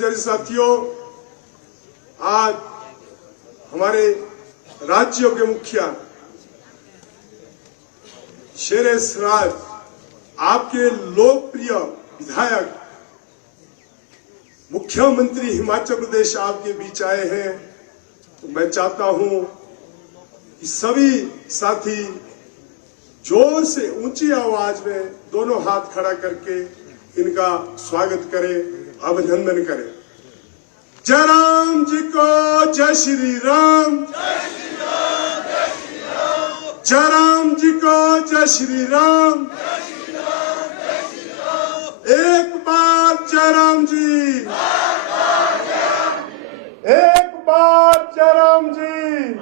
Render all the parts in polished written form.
कर्मचारी साथियों, आज हमारे राज्यों के मुखिया शेर स्वराज, आपके लोकप्रिय विधायक मुख्यमंत्री हिमाचल प्रदेश आपके बीच आए हैं, तो मैं चाहता हूं कि सभी साथी जोर से ऊंची आवाज में दोनों हाथ खड़ा करके इनका स्वागत करें, अभिनंदन करें। जय राम जी को जय श्री राम, जय राम जी को जय श्री राम। एक बार जय राम जी, एक बार जय राम जी।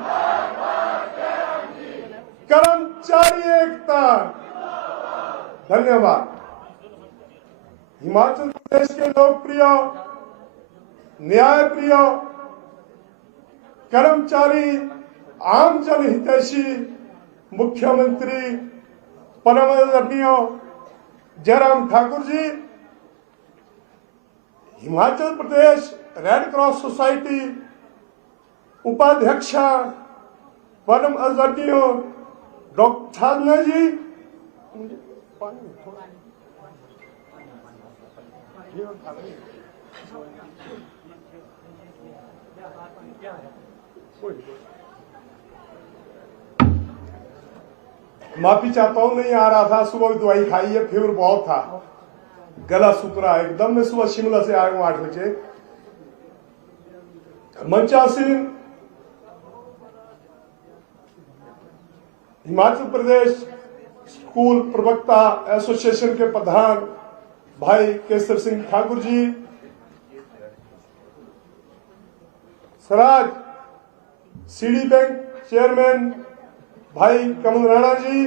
कर्मचारी एकता, धन्यवाद। हिमाचल प्रदेश के लोकप्रिय, न्यायप्रिय, कर्मचारी, आम जन हितैषी मुख्यमंत्री परम आदरणीय Jairam Thakur ji, Himachal Pradesh red cross society उपाध्यक्षा परम आदरणीय डॉक्टर साधना जी, माफी चाहता हूं, नहीं आ रहा था। सुबह भी दवाई खाई है, फीवर बहुत था, गला सुतरा एकदम। मैं सुबह शिमला से आया हूं 8 बजे। मंचासीन हिमाचल प्रदेश स्कूल प्रवक्ता एसोसिएशन के प्रधान भाई Kesar Singh Thakur ji, Swaraj CD bank chairman भाई कमल राणा जी,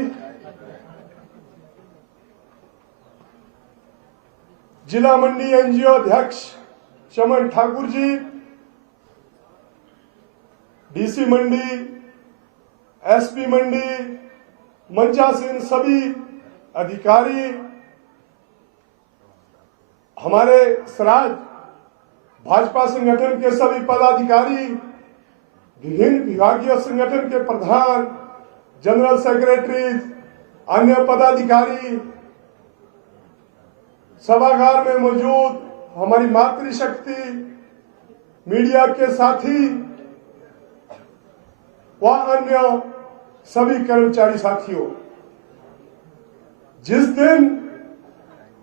जिला मंडी एनजीओ अध्यक्ष चमन ठाकुर जी, डीसी मंडी, एसपी मंडी, मंचासीन सभी अधिकारी, हमारे स्वराज भाजपा संगठन के सभी पदाधिकारी, विभिन्न विभागीय संगठन के प्रधान, जनरल सेक्रेटरी, अन्य पदाधिकारी, सभागार में मौजूद हमारी मातृशक्ति, मीडिया के साथी व अन्य सभी कर्मचारी साथियों, जिस दिन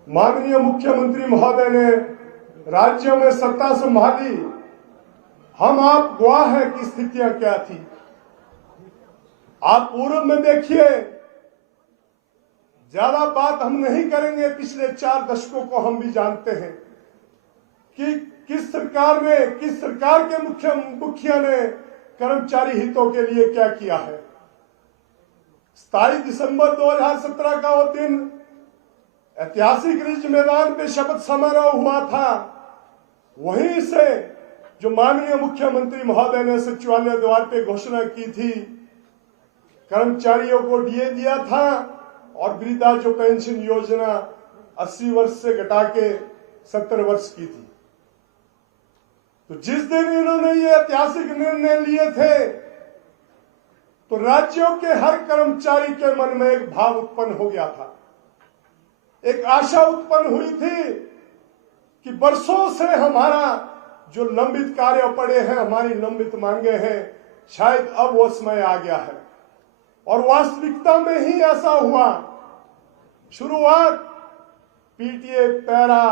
माननीय मुख्यमंत्री महोदय ने राज्य में सत्ता संभाली, हम आप गवाह हैं कि स्थितियां क्या थी। आप पूर्व में देखिए, ज्यादा बात हम नहीं करेंगे, पिछले 4 दशकों को हम भी जानते हैं कि किस सरकार के मुखिया ने कर्मचारी हितों के लिए क्या किया है। 27 दिसंबर 2017 का वो दिन ऐतिहासिक रिज मैदान पे शपथ समारोह हुआ था। वहीं से जो माननीय मुख्यमंत्री महोदय ने सचिवालय द्वार पे घोषणा की थी, कर्मचारियों को डीए दिया था और वृद्धा जो पेंशन योजना 80 वर्ष से घटा के 70 वर्ष की थी। तो जिस दिन इन्होंने ये ऐतिहासिक निर्णय लिए थे, तो राज्यों के हर कर्मचारी के मन में एक भाव उत्पन्न हो गया था, एक आशा उत्पन्न हुई थी कि वर्षों से हमारा जो लंबित कार्य पड़े हैं, हमारी लंबित मांगे हैं, शायद अब वो समय आ गया है। और वास्तविकता में ही ऐसा हुआ। शुरुआत पीटीए, पैरा,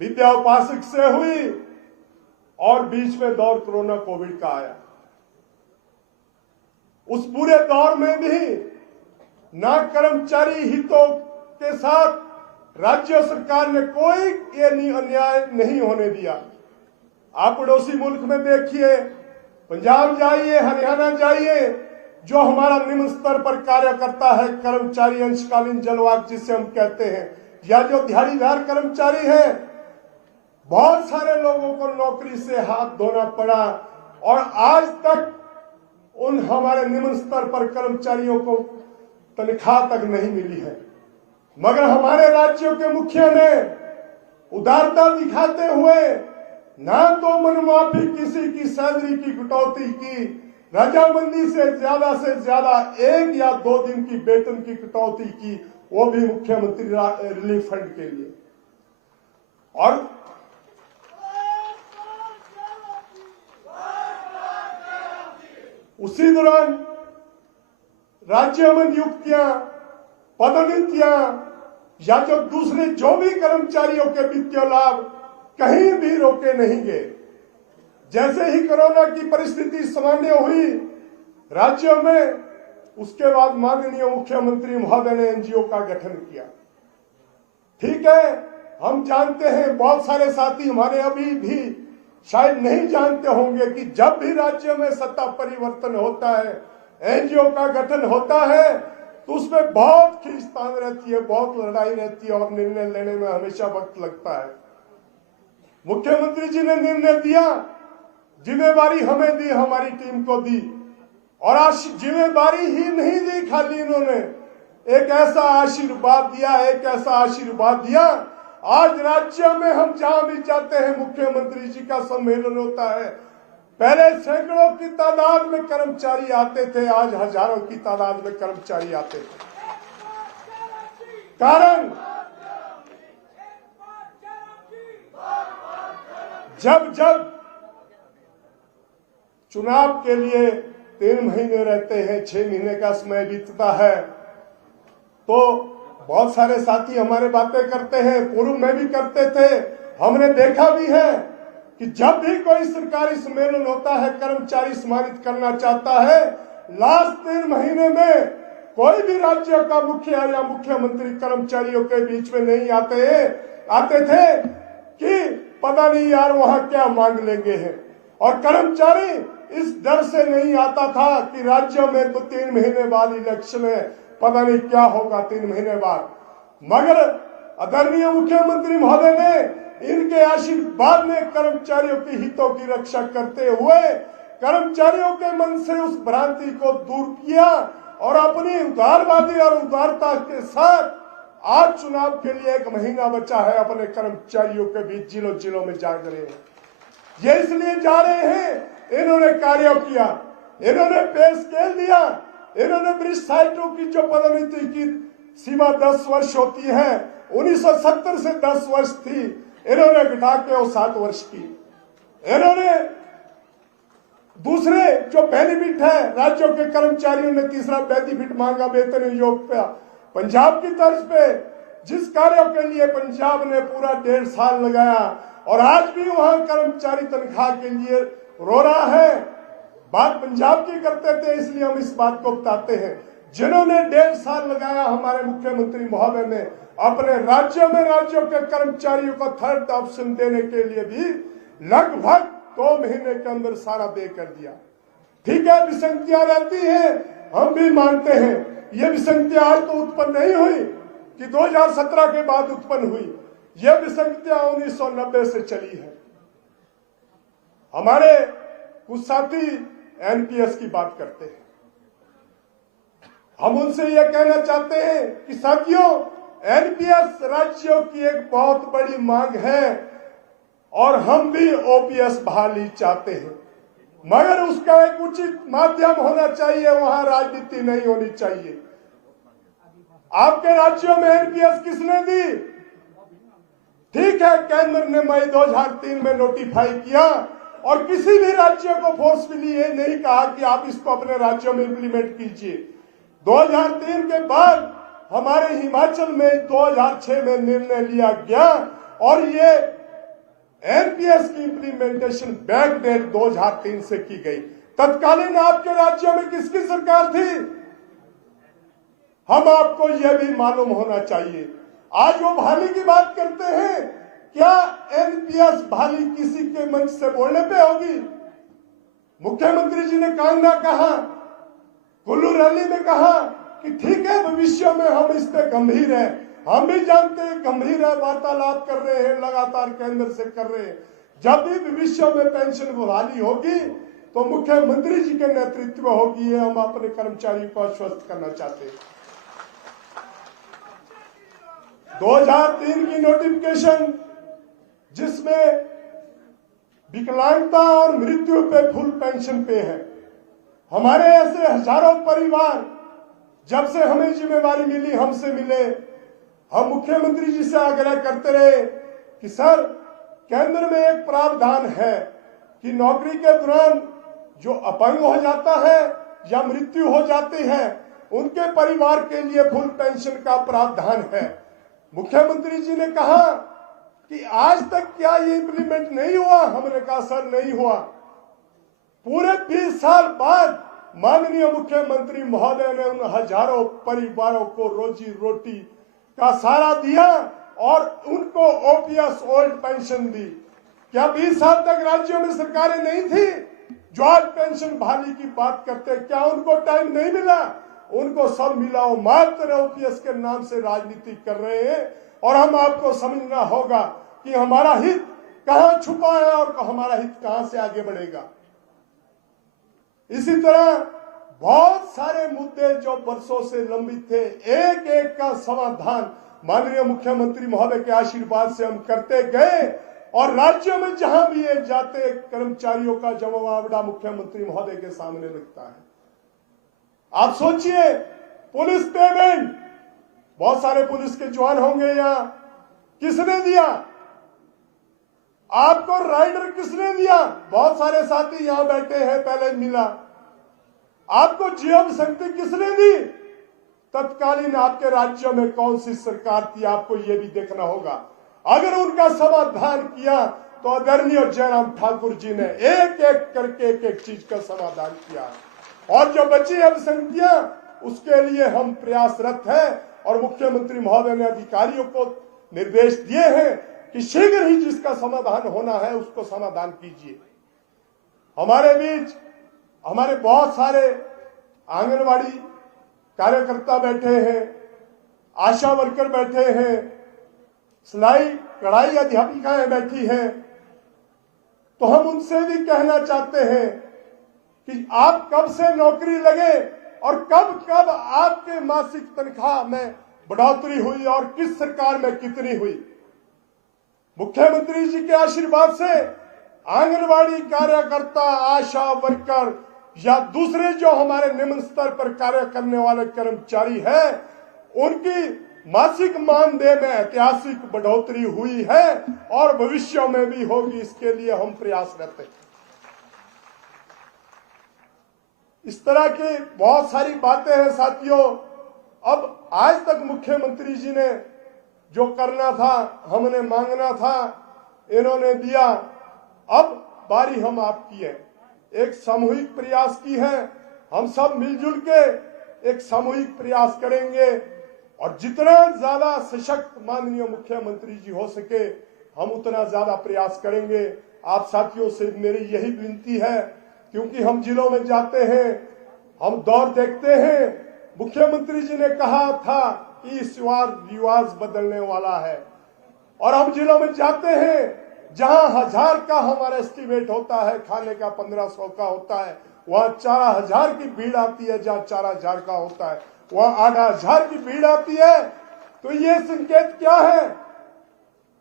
विद्या उपासक से हुई और बीच में दौर कोरोना कोविड का आया। उस पूरे दौर में भी ना कर्मचारी हितों के साथ राज्य सरकार ने कोई ये अन्याय नहीं होने दिया। आप पड़ोसी मुल्क में देखिए, पंजाब जाइए, हरियाणा जाइए, जो हमारा निम्न स्तर पर कार्य करता है, कर्मचारी अंशकालीन जलवाक जिसे हम कहते हैं, या जो दिहाड़ीदार कर्मचारी है, बहुत सारे लोगों को नौकरी से हाथ धोना पड़ा और आज तक उन हमारे निम्न स्तर पर कर्मचारियों को तनख्वाह तक नहीं मिली है। मगर हमारे राज्यों के मुखिया ने उदारता दिखाते हुए ना तो मनमाफी किसी की सैलरी की कटौती की, रजामंदी से ज्यादा 1 या 2 दिन की वेतन की कटौती की, वो भी मुख्यमंत्री रिलीफ फंड के लिए। और उसी दौरान राज्य में नियुक्तियां, पदोन्नतियां या जो दूसरे जो भी कर्मचारियों के वित्तीय लाभ कहीं भी रोके नहीं गए। जैसे ही कोरोना की परिस्थिति सामान्य हुई राज्यों में, उसके बाद माननीय मुख्यमंत्री महोदय ने एनजीओ का गठन किया। ठीक है, हम जानते हैं, बहुत सारे साथी हमारे अभी भी शायद नहीं जानते होंगे कि जब भी राज्य में सत्ता परिवर्तन होता है, एनजीओ का गठन होता है, तो उसमें बहुत खींचतान रहती है, बहुत लड़ाई रहती है और निर्णय लेने में हमेशा वक्त लगता है। मुख्यमंत्री जी ने निर्णय दिया, जिम्मेवारी हमें दी, हमारी टीम को दी, और जिम्मेवारी ही नहीं दी, खाली इन्होंने एक ऐसा आशीर्वाद दिया, आज राज्य में हम जहां भी जाते हैं मुख्यमंत्री जी का सम्मेलन होता है, पहले सैकड़ों की तादाद में कर्मचारी आते थे, आज हजारों की तादाद में कर्मचारी आते थे। कारण जब चुनाव के लिए 3 महीने रहते हैं, 6 महीने का समय बीतता है, तो बहुत सारे साथी हमारे बातें करते हैं, पूर्व में भी करते थे, हमने देखा भी है कि जब भी कोई सरकारी सम्मेलन होता है, कर्मचारी सम्मानित करना चाहता है, लास्ट 3 महीने में कोई भी राज्य का मुखिया या मुख्यमंत्री कर्मचारियों के बीच में नहीं आते थे कि पता नहीं यार वहां क्या मांग लेंगे हैं, और कर्मचारी इस डर से नहीं आता था कि राज्य में तो 3 महीने बाद इलेक्शन है, पता नहीं क्या होगा 3 महीने बाद। मगर आदरणीय मुख्यमंत्री महोदय ने इनके आशीर्वाद में कर्मचारियों के हितों की रक्षा करते हुए कर्मचारियों के मन से उस भ्रांति को दूर किया और अपनी उदारवादी और उदारता के साथ आज चुनाव के लिए 1 महीना बचा है, अपने कर्मचारियों के बीच जिलों में जा रहे हैं। ये इसलिए जा रहे हैं, इन्होंने कार्य किया, इन्होंने पे स्केल दिया, इन्होंने वरिष्ठों की जो पदोन्नति की सीमा 10 वर्ष होती है, 1970 से 10 वर्ष थी, इन्होंने घटा के वो 7 वर्ष की। इन्होंने दूसरे जो बेनिफिट है, राज्यों के कर्मचारियों ने तीसरा बेनिफिट मांगा, वेतन योग पे पंजाब की तर्ज पे, जिस कार्यों के लिए पंजाब ने पूरा 1.5 साल लगाया और आज भी वहां कर्मचारी तनख्वाह के लिए रो रहा है। बात पंजाब की करते थे, इसलिए हम इस बात को बताते हैं। जिन्होंने 1.5 साल लगाया, हमारे मुख्यमंत्री महोदय ने अपने राज्यों में राज्यों के कर्मचारियों को थर्ड ऑप्शन देने के लिए भी लगभग 2 महीने के अंदर सारा दे कर दिया। ठीक है, विसंगतियां रहती हैं, हम भी मानते हैं। ये विसंगतियां आज तो उत्पन्न नहीं हुई कि 2017 के बाद उत्पन्न हुई, ये विसंगतियां 1990 से चली है। हमारे कुछ साथी एनपीएस की बात करते हैं, हम उनसे यह कहना चाहते हैं कि साथियों, एनपीएस राज्यों की एक बहुत बड़ी मांग है और हम भी ओपीएस बहाली चाहते हैं, मगर उसका एक उचित माध्यम होना चाहिए, वहां राजनीति नहीं होनी चाहिए। आपके राज्यों में एनपीएस किसने दी? ठीक है, केंद्र ने मई 2003 में नोटिफाई किया और किसी भी राज्य को फोर्सफुली ये नहीं कहा कि आप इसको अपने राज्यों में इंप्लीमेंट कीजिए। 2003 के बाद हमारे हिमाचल में 2006 में निर्णय लिया गया और ये एनपीएस की इंप्लीमेंटेशन बैकडेट 2003 से की गई। तत्कालीन आपके राज्यों में किसकी सरकार थी? हम आपको यह भी मालूम होना चाहिए। आज वो बहाली की बात करते हैं, क्या एनपीएस बहाली किसी के मंच से बोलने पे होगी? मुख्यमंत्री जी ने कांगड़ा कहा, कुल्लू रैली में कहा कि ठीक है, भविष्य में हम इस पे गंभीर हैं। हम भी जानते हैं गंभीर है, वार्तालाप कर रहे हैं, लगातार केंद्र से कर रहे हैं। जब भी भविष्य में पेंशन बहाली होगी तो मुख्यमंत्री जी के नेतृत्व होगी, ये हम अपने कर्मचारियों को आश्वस्त करना चाहते हैं। 2003 की नोटिफिकेशन जिसमें विकलांगता और मृत्यु पे फुल पेंशन पे है। हमारे ऐसे हजारों परिवार जब से हमें जिम्मेवारी मिली, हमसे मिले, हम मुख्यमंत्री जी से आग्रह करते रहे कि सर, केंद्र में एक प्रावधान है कि नौकरी के दौरान जो अपंग हो जाता है या मृत्यु हो जाती है, उनके परिवार के लिए फुल पेंशन का प्रावधान है। मुख्यमंत्री जी ने कहा कि आज तक क्या ये इंप्लीमेंट नहीं हुआ? हमने कहा सर नहीं हुआ। पूरे 20 साल बाद माननीय मुख्यमंत्री महोदय ने उन हजारों परिवारों को रोजी रोटी का सहारा दिया और उनको ओपीएस ओल्ड पेंशन दी। क्या 20 साल तक राज्यों में सरकारें नहीं थी जो आज पेंशन बहाली की बात करते? क्या उनको टाइम नहीं मिला? उनको सब मिला। वो मात्र ओपीएस के नाम से राजनीति कर रहे हैं। और हम आपको समझना होगा कि हमारा हित कहां छुपा है और हमारा हित कहां से आगे बढ़ेगा। इसी तरह बहुत सारे मुद्दे जो वर्षों से लंबित थे, एक एक का समाधान माननीय मुख्यमंत्री महोदय के आशीर्वाद से हम करते गए और राज्यों में जहां भी ये जाते, कर्मचारियों का जमावड़ा मुख्यमंत्री महोदय के सामने लगता है। आप सोचिए, पुलिस पेमेंट, बहुत सारे पुलिस के जवान होंगे यहाँ, किसने दिया? आपको राइडर किसने दिया? बहुत सारे साथी यहां बैठे हैं, पहले मिला। आपको जीवन शक्ति किसने दी? तत्कालीन आपके राज्यों में कौन सी सरकार थी? आपको यह भी देखना होगा। अगर उनका समाधान किया तो आदरणीय जयराम ठाकुर जी ने एक एक करके एक एक चीज का समाधान किया। और जो बची अल्पसंख्या, उसके लिए हम प्रयासरत हैं और मुख्यमंत्री महोदय ने अधिकारियों को निर्देश दिए हैं कि शीघ्र ही जिसका समाधान होना है उसको समाधान कीजिए। हमारे बीच हमारे बहुत सारे आंगनवाड़ी कार्यकर्ता बैठे हैं, आशा वर्कर बैठे हैं, सिलाई कढ़ाई अध्यापिकाएं बैठी हैं। तो हम उनसे भी कहना चाहते हैं कि आप कब से नौकरी लगे और कब कब आपके मासिक तनख्वाह में बढ़ोतरी हुई और किस सरकार में कितनी हुई? मुख्यमंत्री जी के आशीर्वाद से आंगनवाड़ी कार्यकर्ता, आशा वर्कर या दूसरे जो हमारे निम्न स्तर पर कार्य करने वाले कर्मचारी हैं, उनकी मासिक मानदेय में ऐतिहासिक बढ़ोतरी हुई है और भविष्य में भी होगी। इसके लिए हम प्रयासरत हैं। इस तरह की बहुत सारी बातें हैं साथियों। अब आज तक मुख्यमंत्री जी ने जो करना था, हमने मांगना था, इन्होंने दिया। अब बारी हम आपकी है। एक सामूहिक प्रयास की है। हम सब मिलजुल के एक सामूहिक प्रयास करेंगे और जितना ज्यादा सशक्त माननीय मुख्यमंत्री जी हो सके, हम उतना ज्यादा प्रयास करेंगे। आप साथियों से मेरी यही विनती है, क्योंकि हम जिलों में जाते हैं, हम दौर देखते हैं। मुख्यमंत्री जी ने कहा था कि इस बार रिवाज बदलने वाला है और हम जिलों में जाते हैं जहां 1000 का हमारा एस्टिमेट होता है, खाने का 1500 का होता है, वहां 4000 की भीड़ आती है। जहां 4000 का होता है वहां 8000 की भीड़ आती है। तो ये संकेत क्या है?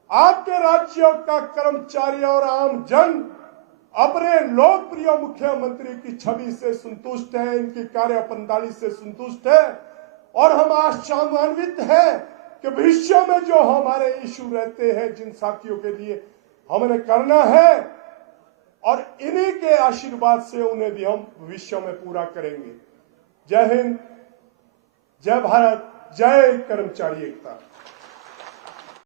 आपके राज्यों का कर्मचारी और आम जन अपने लोकप्रिय मुख्यमंत्री की छवि से संतुष्ट है, इनकी कार्य प्रणाली से संतुष्ट है और हम आशान्वित हैं कि भविष्य में जो हमारे इश्यू रहते हैं, जिन साथियों के लिए हमने करना है, और इन्हीं के आशीर्वाद से उन्हें भी हम भविष्य में पूरा करेंगे। जय हिंद, जय भारत, जय कर्मचारी एकता।